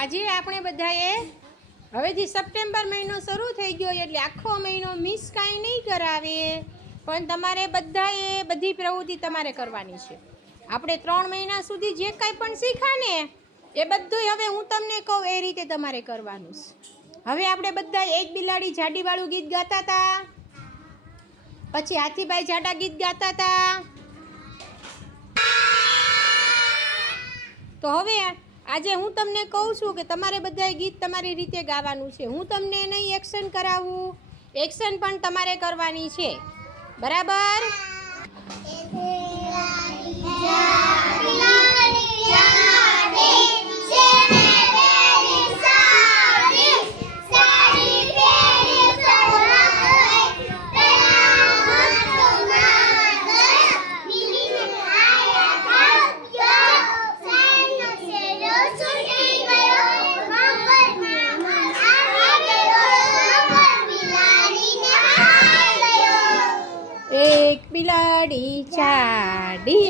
આજે આપણે બધાએ હવેથી સપ્ટેમ્બર મહિનો શરૂ થઈ ગયો એટલે આખો મહિનો મિસ કાંઈ નહીં કરાવે, પણ તમારે બધાએ બધી પ્રવૃત્તિ તમારે કરવાની છે. આપણે 3 મહિના સુધી જે કાંઈ પણ શીખ્યા ને એ બધું હવે હું તમને કહું એ રીતે તમારે કરવાનું છે. હવે આપણે બધા એક બિલાડી જાડીવાળું ગીત ગાતા હતા, પછી હાથીભાઈ જાડા ગીત ગાતા હતા. તો હવે આજે હું તમને કહું છું કે તમારે બધાએ ગીત તમારી રીતે ગાવાનું છે. હું તમને નહીં એક્શન કરાવું, એક્શન પણ તમારે કરવાની છે, બરાબર? એક બિલાડી જાડી